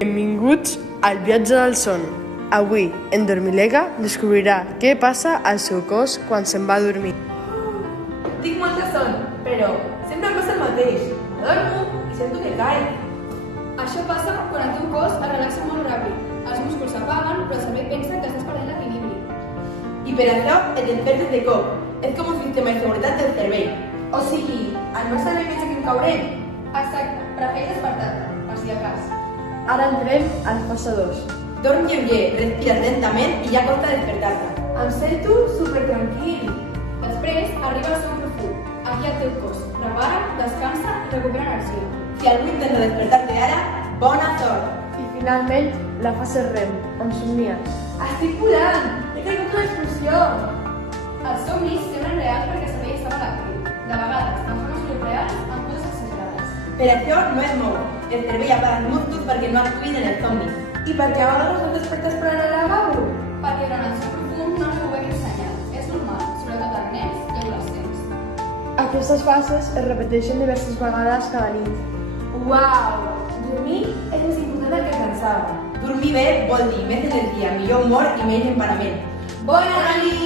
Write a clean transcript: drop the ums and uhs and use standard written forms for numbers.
Benvinguts al viatge del son. Avui, en Dormilega, descobrirà què passa al seu cos quan se'n va a dormir. Tinc molta son, però sempre em passa el mateix. M'adormo i sento que caic. Això passa quan el teu cos es relaxa molt ràpid. Els músculs s'apaguen, però el cervell pensa que estàs perdent l'equilibri. I per això et despertes de cop. És com un sistema de seguretat del cervell. O sigui, el meu cervell pensa que em cauré. Exacte, prefereix despertar-te, per si de cas. Ara entrem a la fase 2. Dorm lleuger, respira lentament i ja costa despertar-te. Em sento supertranquil. Després arriba el son profund. Aquí el teu cos repara, descansa i recupera energia. Si algú intenta despertar-te ara, bona sort. I finalment, la fase REM, on somnies. Estic volant! He caigut una explosió! Els somnis semblen reals perquè el cervell està molt actiu. De vegades, en formes surreals, amb coses exagerades. Per això no es mou. El cervell apaga els músculs perquè no actuïn en el somni. I perquè a vegades no despertes per anar al lavabo. Perquè durant el son profund no rebobem el senyal. És normal, sobretot en nens i adolescents. Aquestes fases es repeteixen diverses vegades cada nit. Uau! Dormir és més important del que pensava. Dormir bé vol dir més energia, millor humor i menys emparament. Bona nit!